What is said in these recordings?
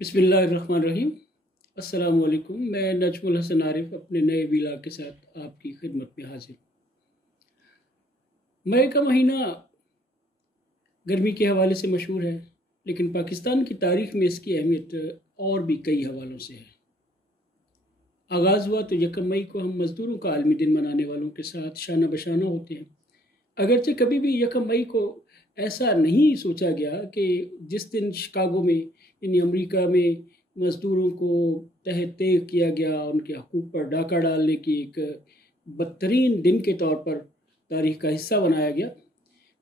बिस्मिल्लाहिर्रहमानिर्रहीम। अस्सलाम वालेकुम। मैं नजमुल हसन आरिफ अपने नए व्लॉग के साथ आपकी खिदमत में हाजिर। मई का महीना गर्मी के हवाले से मशहूर है, लेकिन पाकिस्तान की तारीख में इसकी अहमियत और भी कई हवालों से है। आगाज़ हुआ तो 1 मई को हम मज़दूरों का आलमी दिन मनाने वालों के साथ शाना बशाना होते हैं। अगरचे कभी भी 1 मई को ऐसा नहीं सोचा गया कि जिस दिन शिकागो में यानी अमेरिका में मज़दूरों को तहत किया गया, उनके हकूक़ पर डाका डालने की एक बदतरीन दिन के तौर पर तारीख़ का हिस्सा बनाया गया।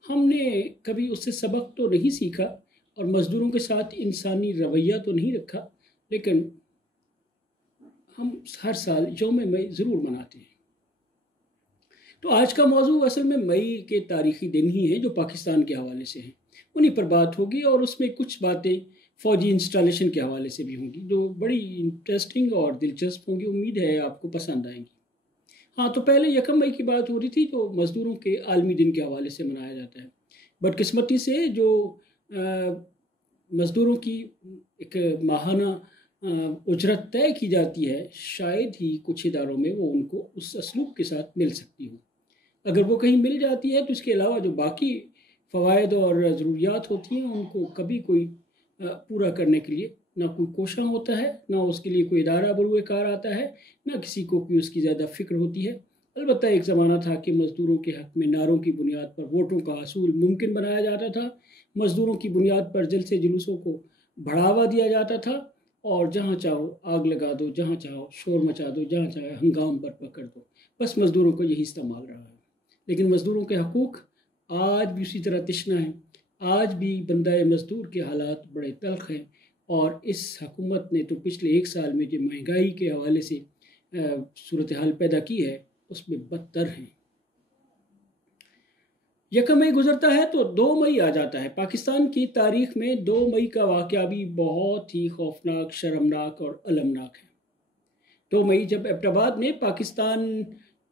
हमने कभी उससे सबक तो नहीं सीखा और मज़दूरों के साथ इंसानी रवैया तो नहीं रखा, लेकिन हम हर साल यौम मई ज़रूर मनाते हैं। तो आज का मौजू असल में मई के तारीख़ी दिन ही हैं जो पाकिस्तान के हवाले से हैं। उन्हीं पर बात होगी और उसमें कुछ बातें फ़ौजी इंस्टॉलेशन के हवाले से भी होंगी जो बड़ी इंटरेस्टिंग और दिलचस्प होंगी। उम्मीद है आपको पसंद आएंगी। हाँ, तो पहले 1 मई की बात हो रही थी जो मज़दूरों के आलमी दिन के हवाले से मनाया जाता है। बदकिस्मती से जो मज़दूरों की एक माहाना उजरत तय की जाती है, शायद ही कुछ इदारों में वो उनको उस असलूब के साथ मिल सकती हो। अगर वो कहीं मिल जाती है तो इसके अलावा जो बाकी फ़वाइद और ज़रूरियात होती हैं उनको कभी कोई पूरा करने के लिए ना कोई कोशा होता है, ना उसके लिए कोई इदारा बरूए कार आता है, ना किसी को भी उसकी ज़्यादा फ़िक्र होती है। अलबत्ता एक ज़माना था कि मज़दूरों के हक़ में नारों की बुनियाद पर वोटों का हसूल मुमकिन बनाया जाता था। मज़दूरों की बुनियाद पर जलसे जुलूसों को बढ़ावा दिया जाता था और जहाँ चाहो आग लगा दो, जहाँ चाहो शोर मचा दो, जहाँ चाहे हंगाम बर्पा कर दो। बस मज़दूरों को यही इस्तेमाल रहा है। लेकिन मज़दूरों के हकूक़ आज भी उसी तरह तिश्ना है। आज भी बंदाए मज़दूर के हालात बड़े तल्ख़ हैं और इस हुकूमत ने तो पिछले 1 साल में जो महंगाई के हवाले से सूरत हाल पैदा की है उसमें बदतर हैं। 1 मई गुज़रता है तो 2 मई आ जाता है। पाकिस्तान की तारीख़ में 2 मई का वाक़या भी बहुत ही खौफनाक, शर्मनाक और अलमनाक है। 2 मई जब एबटाबाद में पाकिस्तान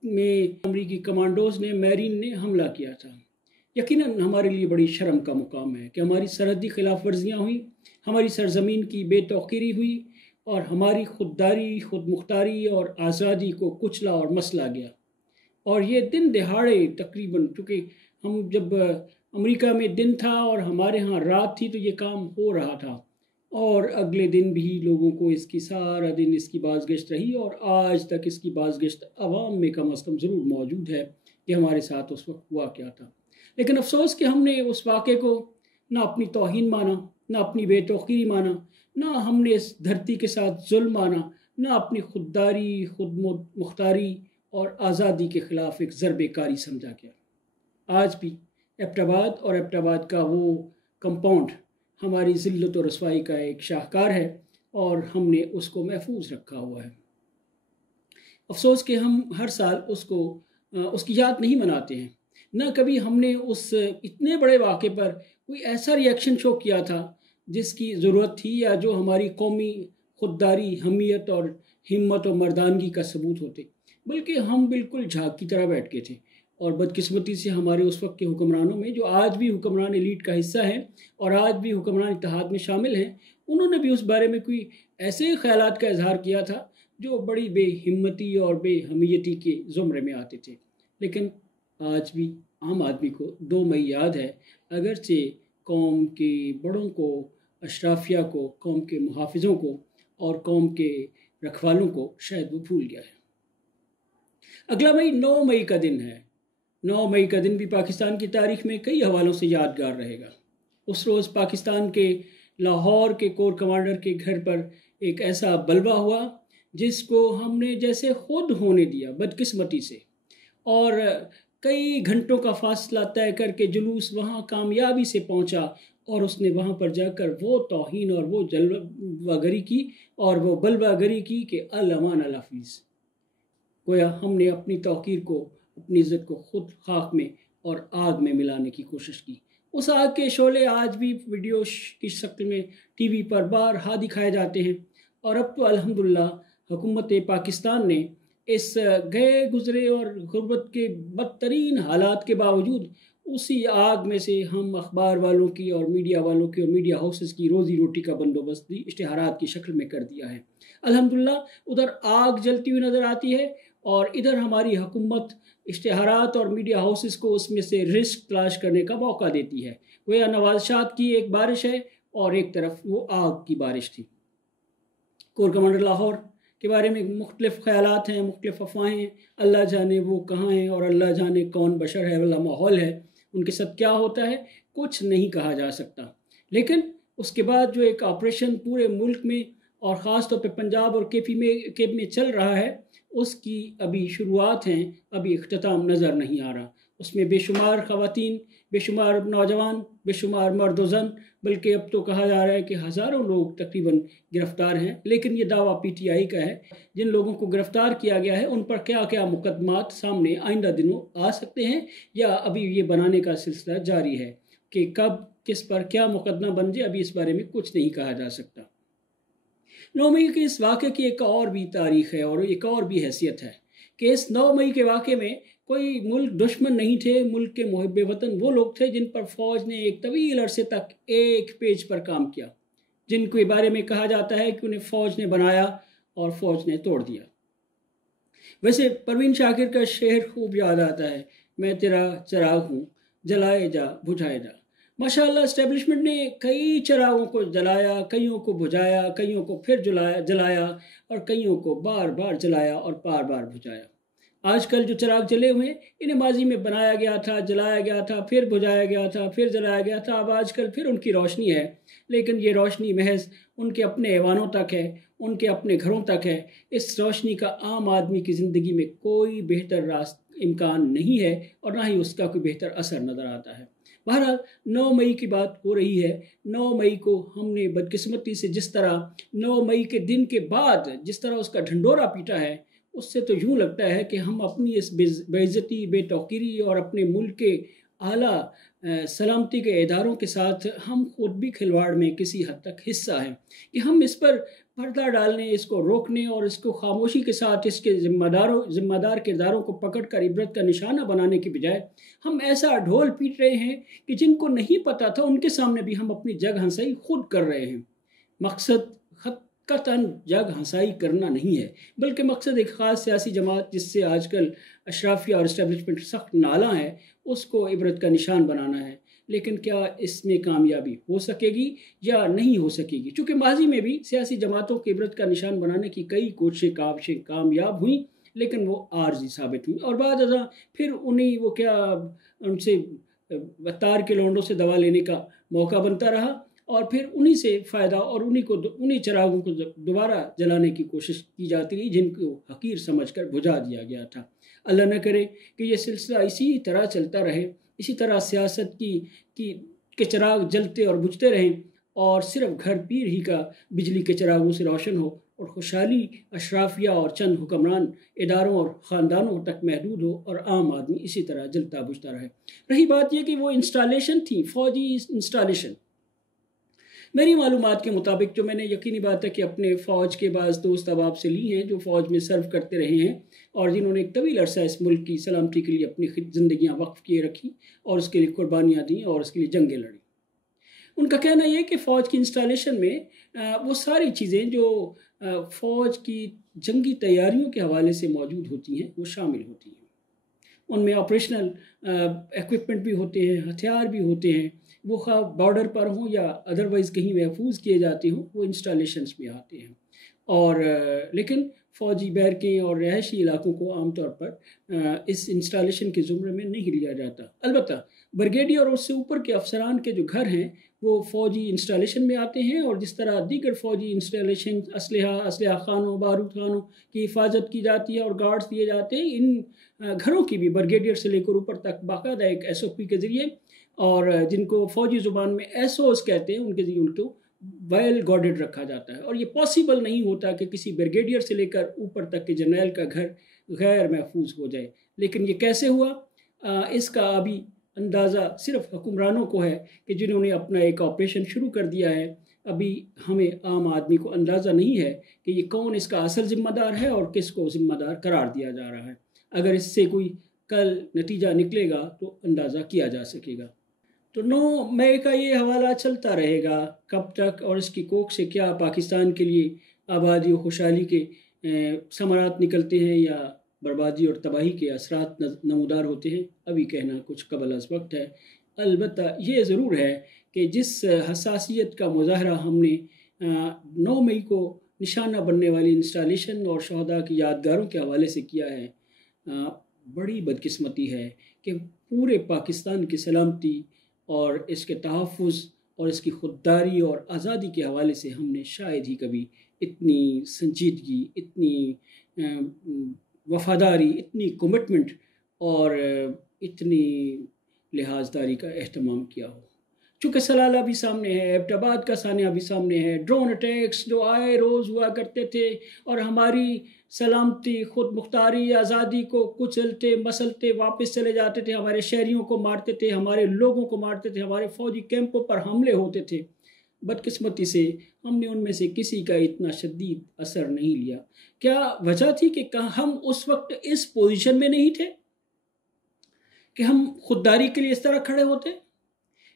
में अमरीकी कमांडोज़ ने, मैरीन ने हमला किया था, यकीनन हमारे लिए बड़ी शर्म का मुकाम है कि हमारी सरहदी खिलाफ वर्जियाँ हुई, हमारी सरजमीन की बेतौक़ीरी हुई और हमारी खुददारी, खुदमुख्तारी और आज़ादी को कुचला और मसला गया। और ये दिन दिहाड़े तकरीबन, चूँकि हम जब अमेरिका में दिन था और हमारे यहाँ रात थी तो ये काम हो रहा था और अगले दिन भी लोगों को इसकी सारा दिन इसकी बाज़गश्त रही और आज तक इसकी बाज़गश्त अवाम में कम अज़ कम ज़रूर मौजूद है कि हमारे साथ उस वक्त हुआ क्या था। लेकिन अफसोस कि हमने उस वाक़े को ना अपनी तौहीन माना, ना अपनी बेतौक़ीरी माना, ना हमने इस धरती के साथ जुल्म माना, ना अपनी खुददारी, खुदमुख्तारी और आज़ादी के ख़िलाफ़ एक ज़रबेकारी समझा गया। आज भी एबटाबाद और एबटाबाद का वो कंपाउंड हमारी ज़िल्लत और रसवाई का एक शाहकार है और हमने उसको महफूज रखा हुआ है। अफसोस कि हम हर साल उसकी याद नहीं मनाते हैं। न कभी हमने उस इतने बड़े वाक़े पर कोई ऐसा रिएक्शन शो किया था जिसकी ज़रूरत थी या जो हमारी कौमी खुददारी, हमीयत और हिम्मत और मर्दानगी का सबूत होते, बल्कि हम बिल्कुल झाग की तरह बैठ गए थे। और बदकिस्मती से हमारे उस वक्त के हुक्मरानों में, जो आज भी हुक्मरान एलीट का हिस्सा हैं और आज भी हुक्मरान इत्तेहाद में शामिल हैं, उन्होंने भी उस बारे में कोई ऐसे ख़यालात का इजहार किया था जो बड़ी बेहिम्मती और बेहमीयती के ज़ुमरे में आते थे। लेकिन आज भी आम आदमी को 2 मई याद है, अगरचे कौम के बड़ों को, अशराफिया को, कौम के मुहाफ़िज़ों को और कौम के रखवालों को शायद वो भूल गया है। अगला मई 9 मई का दिन है। 9 मई का दिन भी पाकिस्तान की तारीख़ में कई हवालों से यादगार रहेगा। उस रोज़ पाकिस्तान के लाहौर के कोर कमांडर के घर पर एक ऐसा बलवा हुआ जिसको हमने जैसे खुद होने दिया बदकिस्मती से, और कई घंटों का फासला तय करके जुलूस वहाँ कामयाबी से पहुँचा और उसने वहाँ पर जाकर वो तौहीन और वो जलवागरी की और वो बलवागरी की कि अल-अमान अल-हफ़ीज़। गोया हमने अपनी तौक़ीर को, अपनी इज़्ज़त को खुद खाक में और आग में मिलाने की कोशिश की। उस आग के शोले आज भी वीडियो की शक्ल में टीवी पर बारहा दिखाए जाते हैं और अब तो अल्हम्दुलिल्लाह हुकूमत पाकिस्तान ने इस गए गुज़रे और गुर्बत के बदतरीन हालात के बावजूद اسی آگ میں سے ہم اخبار والوں کی اور میڈیا والوں کی اور میڈیا ہاؤسز کی روزی روٹی کا بندوبست بھی اشتہارات کی شکل میں کر دیا ہے۔ الحمدللہ ادھر آگ جلتی ہوئی نظر آتی ہے اور ادھر ہماری حکومت اشتہارات اور میڈیا ہاؤسز کو اس میں سے رزق تلاش کرنے کا موقع دیتی ہے۔ وہ نوازشات کی ایک بارش ہے اور ایک طرف وہ آگ کی بارش تھی۔ کور کمانڈر لاہور کے بارے میں مختلف خیالات ہیں، مختلف افواہیں ہیں، اللہ جانے وہ کہاں ہیں اور اللہ جانے کون بشر ہے، اللہ ماحول ہے، ان کے ساتھ کیا ہوتا ہے کچھ نہیں کہا جا سکتا۔ لیکن اس کے بعد جو ایک آپریشن پورے ملک میں اور خاص طور پہ پنجاب اور کے میں چل رہا ہے، اس کی ابھی شروعات ہیں، ابھی اختتام نظر نہیں آ رہا۔ اس میں بے شمار خواتین، بے شمار نوجوان، بے شمار مرد و زن، بلکہ اب تو کہا جا رہا ہے کہ ہزاروں لوگ تقریباً گرفتار ہیں۔ لیکن یہ دعویٰ پی ٹی آئی کا ہے۔ جن لوگوں کو گرفتار کیا گیا ہے ان پر کیا کیا مقدمات سامنے آئندہ دنوں آ سکتے ہیں یا ابھی یہ بنانے کا سلسلہ جاری ہے کہ کب کس پر کیا مقدمہ بن جائے، ابھی اس بارے میں کچھ نہیں کہا جا سکتا۔ 9 مئی کے اس واقعے کی ایک اور بھی تاریخ ہے اور ایک اور بھی حیثیت ہے کہ اس 9 مئی کے واقعے میں کوئی ملک دشمن نہیں تھے، ملک کے محب وطن وہ لوگ تھے جن پر فوج نے ایک طویل عرصے تک ایک پیج پر کام کیا، جن کے بارے میں کہا جاتا ہے کہ انہیں فوج نے بنایا اور فوج نے توڑ دیا۔ ویسے پروین شاکر کا شعر خوب یاد آتا ہے، میں تیرا چراغ ہوں جلائے جا بجھائے جا۔ ماشاءاللہ اسٹیبلشمنٹ نے کئی چراغوں کو جلایا، کئیوں کو بجھایا، کئیوں کو پھر جلایا اور کئیوں کو بار بار جلایا اور بار بار بجھایا۔ آج کل جو چراغ جلے ہوئے ہیں انہیں ماضی میں بنایا گیا تھا، جلایا گیا تھا، پھر بجھایا گیا تھا، پھر جلایا گیا تھا، اب آج کل پھر ان کی روشنی ہے، لیکن یہ روشنی محض ان کے اپنے ایوانوں تک ہے، ان کے اپنے گھروں تک ہے۔ اس روشنی کا عام آدمی کی زندگی میں کوئی بہتر امکان نہیں ہے اور نہ ہی اس کا کوئی بہتر اثر نظر آتا ہے۔ بہرحال 9 مئی کی بات ہو رہی ہے۔ 9 مئی کو ہم نے بدقسمتی سے جس طرح 9 مئی کے دن کے بعد جس طرح اس کا ڈھنڈورا پیٹا ہے، اس سے تو یوں لگتا ہے کہ ہم اپنی اس بے عزتی، بے توقیری اور اپنے ملک کے اعلیٰ سلامتی کے اداروں کے ساتھ ہم خود بھی کھلواڑ میں کسی حد تک حصہ ہیں کہ ہم اس پر پردہ ڈالنے، اس کو روکنے اور اس کو خاموشی کے ساتھ اس کے ذمہ دار کرداروں کو پکڑ کر عبرت کا نشانہ بنانے کے بجائے ہم ایسا ڈھول پیٹ رہے ہیں کہ جن کو نہیں پتہ تھا ان کے سامنے بھی ہم اپنی جگ ہنسائی خود کر رہے ہیں۔ مقصد قطعاً جگ ہنسائی کرنا نہیں ہے، بلکہ مقصد ایک خاص سیاسی جماعت جس سے آج کل اشرافیہ اور اسٹیبلشمنٹ سخت نالاں ہے، اس کو عبرت کا نشان بنانا ہے۔ لیکن کیا اس میں کامیابی ہو سکے گی یا نہیں ہو سکے گی؟ چونکہ ماضی میں بھی سیاسی جماعتوں کے عبرت کا نشان بنانے کی کئی کوششیں کامیاب ہوئیں، لیکن وہ عارضی ثابت ہوئیں اور بعد ازاں پھر ان سے تار کے لونڈوں سے دوا لینے کا موقع بنتا رہا اور پھر انہی سے فائدہ اور انہی چراغوں کو دوبارہ جلانے کی کوشش کی جاتی رہی جن کو حقیر سمجھ کر بجھا دیا گیا تھا۔ اللہ نہ کرے کہ یہ سلسلہ اسی طرح چلتا رہے، اسی طرح سیاست کے چراغ جلتے اور بجھتے رہیں اور صرف گھر پیر ہی کا بجلی کے چراغوں سے روشن ہو اور خوشحالی اشرافیہ اور چند حکمران اداروں اور خاندانوں تک محدود ہو اور عام آدمی اسی طرح جلتا بجھتا رہے۔ رہی بات یہ کہ وہ انسٹالیشن تھی، فوجی انسٹالیشن، میری معلومات کے مطابق، جو میں نے یقینی بات ہے کہ اپنے فوج کے بعض دوست احباب سے لی ہیں جو فوج میں سرو کرتے رہے ہیں اور جنہوں نے ایک طویل عرصہ اس ملک کی سلامتی کے لیے اپنی زندگیاں وقف کیے رکھی اور اس کے لیے قربانیاں دیں اور اس کے لیے جنگیں لڑیں، ان کا کہنا یہ ہے کہ فوج کی انسٹالیشن میں وہ ساری چیزیں جو فوج کی جنگی تیاریوں کے حوالے سے موجود ہوتی ہیں وہ شامل ہوتی ہیں۔ ان میں آپریشنل ایکوپمنٹ بھی ہوتے ہیں، ہتھیار بھی ہوتے ہیں، وہ خواہ بارڈر پر ہوں یا ادروائز کہیں محفوظ کیے جاتے ہوں، وہ انسٹالیشنز میں آتے ہیں۔ اور لیکن فوجی بیرکیں اور رہائشی علاقوں کو عام طور پر اس انسٹالیشن کے زمرے میں نہیں لیا جاتا۔ البتہ بریگیڈیئر اور اس سے اوپر کے افسران کے جو گھر ہیں وہ فوجی انسٹالیشن میں آتے ہیں، اور جس طرح دیگر فوجی انسٹالیشن اسلحہ خانوں، بارود خانوں کی حفاظت کی جاتی ہے اور گارڈز دیے جاتے ہیں، ان گھروں کی بھی بریگیڈیئر سے لے کر اوپر تک باقاعدہ ایک SOP کے ذریعے، اور جن کو فوجی زبان میں SOs کہتے ہیں، ان کے ذریعے ان کو ویل گارڈڈ رکھا جاتا ہے۔ اور یہ پاسبل نہیں ہوتا کہ کسی بریگیڈیئر سے لے کر اوپر تک کے جرنیل کا گھر غیر محفوظ ہو جائے۔ لیکن یہ کیسے ہوا، اس کا ابھی اندازہ صرف حکمرانوں کو ہے کہ جنہوں نے اپنا ایک آپریشن شروع کر دیا ہے۔ ابھی ہمیں عام آدمی کو اندازہ نہیں ہے کہ یہ کون اس کا اصل ذمہ دار ہے اور کس کو ذمہ دار قرار دیا جا رہا ہے۔ اگر اس سے کوئی कल नतीजा निकलेगा तो अंदाज़ा किया जा सकेगा। तो 9 मई का ये हवाला चलता रहेगा, कब तक और इसकी कोख से क्या पाकिस्तान के लिए आबादी और खुशहाली के समारात निकलते हैं या बर्बादी और तबाही के असरात नमूदार होते हैं, अभी कहना कुछ कबल अज़ वक्त है। अलबत्ता ये ज़रूर है कि जिस हसासियत का मुज़ाहरा हमने 9 मई को निशाना बनने वाली इंस्टॉलेशन और शहदा की यादगारों के हवाले से किया है, बड़ी बदकिस्मती है कि पूरे पाकिस्तान की सलामती और इसके तहफ़्फ़ुज़ और इसकी ख़ुददारी और आज़ादी के हवाले से हमने शायद ही कभी इतनी संजीदगी, इतनी वफ़ादारी, इतनी कमिटमेंट और इतनी लिहाजदारी का एहतमाम किया हो। चूँकि सलाला भी सामने है, एबटाबाद का सानिया भी सामने है, ड्रोन अटैक्स जो आए रोज़ हुआ करते थे और हमारी सलामती, खुद मुख्तारी, आज़ादी को कुचलते मसलते वापस चले जाते थे, हमारे शहरियों को मारते थे, हमारे लोगों को मारते थे, हमारे फ़ौजी कैंपों पर हमले होते थे। बदकिस्मती से हमने उनमें से किसी का इतना शदीद असर नहीं लिया। क्या वजह थी कि हम उस वक्त इस पोजीशन में नहीं थे कि हम खुददारी के लिए इस तरह खड़े होते,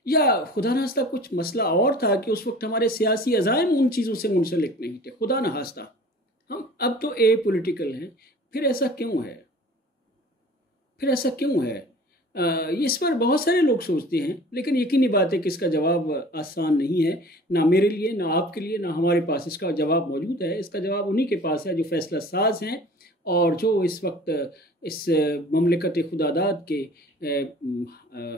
या खुदा नास्ता कुछ मसला और था कि उस वक्त हमारे सियासी अज़ाइम उन चीज़ों से मुंसलिक नहीं थे। खुदा न खास्ता हम अब तो पॉलिटिकल हैं, फिर ऐसा क्यों है? फिर ऐसा क्यों है? इस पर बहुत सारे लोग सोचते हैं, लेकिन यकीनी बात है कि इसका जवाब आसान नहीं है, ना मेरे लिए, ना आपके लिए, ना हमारे पास इसका जवाब मौजूद है। इसका जवाब उन्हीं के पास है जो फैसला साज हैं और जो इस वक्त इस ममलिकत खुदादाद के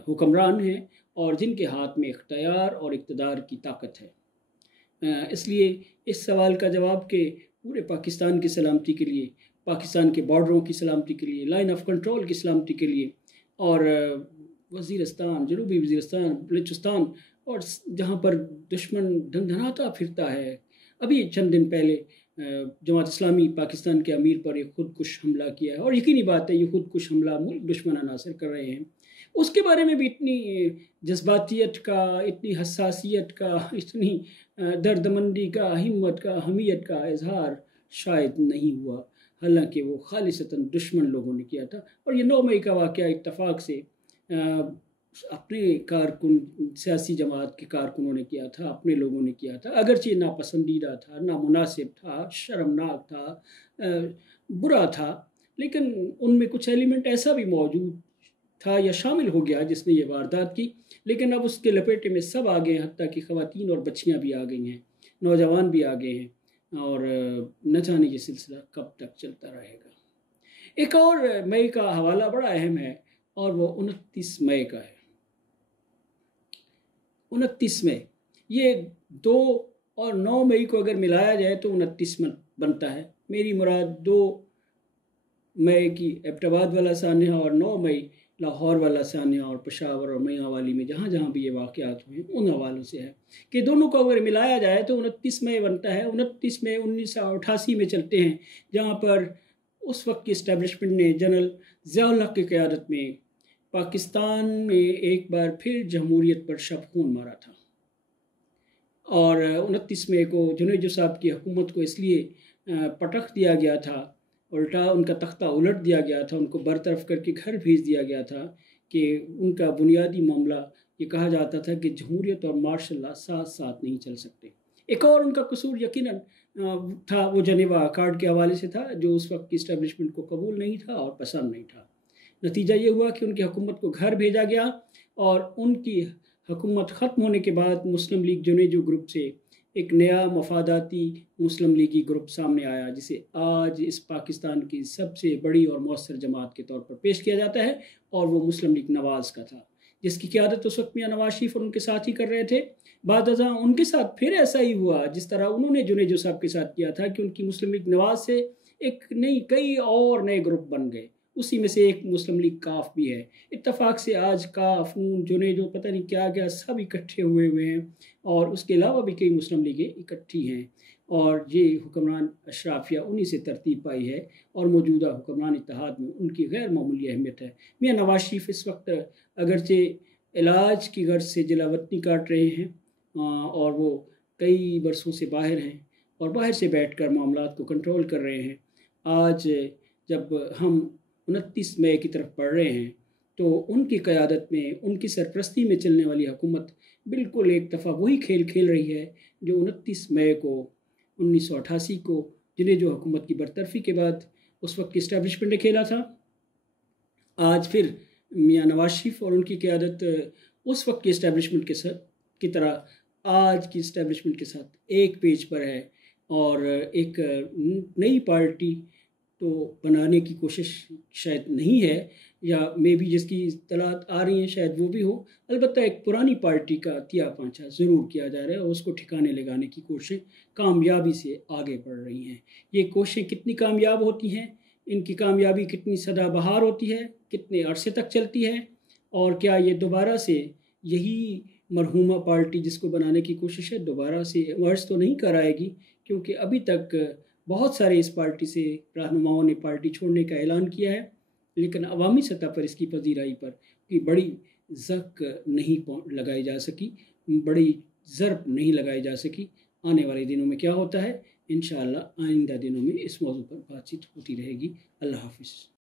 हुक्मरान हैं और जिनके हाथ में इख्तियार और इक़्तिदार की ताकत है। इसलिए इस सवाल का जवाब कि पूरे पाकिस्तान की सलामती के लिए, पाकिस्तान के बॉर्डरों की सलामती के लिए, लाइन ऑफ कंट्रोल की सलामती के लिए और वज़ीरिस्तान, जनूबी वज़ीरिस्तान, बलूचिस्तान और जहाँ पर दुश्मन धनधनाता फिरता है। अभी चंद दिन पहले जमात इस्लामी पाकिस्तान के अमीर पर एक खुदकुश हमला किया है और यकीनी बात है ये खुदकुश हमला मुल्क दुश्मन अनासर कर रहे हैं। उसके बारे में भी इतनी जज्बातियत का, इतनी हसासियत का, इतनी दर्दमंदी का, हिम्मत का, हमीयत का इजहार शायद नहीं हुआ, हालांकि वो खालिसतन दुश्मन लोगों ने किया था। और ये 9 मई का वाक़या इत्तफाक से अपने कारकुन, सियासी जमात के कारकुनों ने किया था, अपने लोगों ने किया था। अगरचे नापसंदीदा था, नामुनासिब था, शर्मनाक था, बुरा था, लेकिन उनमें कुछ एलिमेंट ऐसा भी मौजूद था या शामिल हो गया जिसने ये वारदात की। लेकिन अब उसके लपेटे में सब आ गए हैं, हत्ता कि ख़वातीन और बच्चियाँ भी आ गई हैं, नौजवान भी आ गए हैं, और न जाने ये सिलसिला कब तक चलता रहेगा। एक और मई का हवाला बड़ा अहम है और वो 29 मई का है। 29 मई, ये 2 और 9 मई को अगर मिलाया जाए तो 29 बनता है। मेरी मुराद 2 मई की एबटाबाद वाला सानिया और 9 मई लाहौर वाला सानिया और पेशावर और मियांवाली में जहाँ जहाँ भी ये वाक़यात हुए उन हवालों से है कि दोनों को अगर मिलाया जाए तो 29 मई बनता है। 29 मई 1988 में चलते हैं, जहाँ पर उस वक्त की इस्टेब्लिशमेंट ने जनरल ज़ियाउल हक़ की क़यादत में पाकिस्तान में एक बार फिर जमहूरियत पर शब खून मारा था। और 29 मई को जुनेजो साहब की हुकूमत को इसलिए पटख दिया गया था, उल्टा उनका तख्ता उलट दिया गया था, उनको बरतरफ करके घर भेज दिया गया था कि उनका बुनियादी मामला ये कहा जाता था कि जमहूरियत और मार्शल लॉ साथ साथ नहीं चल सकते। एक और उनका कसूर यकीनन था, वो जनेवा अकॉर्ड के हवाले से था, जो उस वक्त की इस्टेब्लिशमेंट को कबूल नहीं था और पसंद नहीं था। नतीजा ये हुआ कि उनकी हुकूमत को घर भेजा गया और उनकी हुकूमत ख़त्म होने के बाद मुस्लिम लीग जुनेजो ग्रुप से एक नया मफादाती मुस्लिम लीगी ग्रुप सामने आया, जिसे आज इस पाकिस्तान की सबसे बड़ी और मौसर जमात के तौर पर पेश किया जाता है, और वो मुस्लिम लीग नवाज़ का था, जिसकी क़यादत उस वक्त मियां नवाज शरीफ और उनके साथ ही कर रहे थे। बाद अज़ां उनके साथ फिर ऐसा ही हुआ जिस तरह उन्होंने जुनेजो साहब के साथ किया था कि उनकी मुस्लिम लीग नवाज़ से एक नई कई और नए ग्रुप बन गए। उसी में से एक मुस्लिम लीग काफ भी है। इत्तफाक से आज काफ, नून, जुनेजो, पता नहीं क्या क्या सब इकट्ठे हुए हैं, और उसके अलावा भी कई मुस्लिम लीगें इकट्ठी हैं, और ये हुक्मरान अशराफिया उन्हीं से तरतीब पाई है, और मौजूदा हुक्मरान इत्तेहाद में उनकी गैर मामूली अहमियत है। मियां नवाज शरीफ इस वक्त अगरचे इलाज की गर्ज से जलावतनी काट रहे हैं, और वो कई बरसों से बाहर हैं और बाहर से बैठकर मामलात को कंट्रोल कर रहे हैं। आज जब हम 29 مئی کی طرف بڑھ رہے ہیں تو ان کی قیادت میں، ان کی سرپرستی میں چلنے والی حکومت بالکل ایک دفعہ وہی کھیل کھیل رہی ہے جو 29 مئی کو 1988 کو جنہیں جو حکومت کی برطرفی کے بعد اس وقت کی اسٹیبلشمنٹ نے کھیلا تھا۔ آج پھر میاں نواز شریف اور ان کی قیادت اس وقت کی اسٹیبلشمنٹ کے ساتھ کی طرح آج کی اسٹیبلشمنٹ کے ساتھ ایک پیج پر ہے، اور ایک نئی پارٹی تو بنانے کی کوشش شاید نہیں ہے، یا مے بھی جس کی اطلاعات آ رہی ہیں شاید وہ بھی ہو، البتہ ایک پرانی پارٹی کا تیا پانچھا ضرور کیا جا رہا ہے اور اس کو ٹھکانے لگانے کی کوششیں کامیابی سے آگے بڑھ رہی ہیں۔ یہ کوششیں کتنی کامیاب ہوتی ہیں، ان کی کامیابی کتنی سدا بہار ہوتی ہے، کتنے عرصے تک چلتی ہے، اور کیا یہ دوبارہ سے یہی مرحومہ پارٹی جس کو بنانے کی کوشش ہے دوبارہ سے ایمرج تو نہیں کرائے گی، کیونکہ ابھی تک بہت سارے اس پارٹی سے رہنماؤں نے پارٹی چھوڑنے کا اعلان کیا ہے، لیکن عوامی سطح پر اس کی پذیرائی پر کوئی بڑی زک نہیں لگائی جا سکی، بڑی ضرب نہیں لگائی جا سکی۔ آنے والے دنوں میں کیا ہوتا ہے، انشاءاللہ آئندہ دنوں میں اس موضوع پر بات چیت ہوتی رہے گی۔ اللہ حافظ۔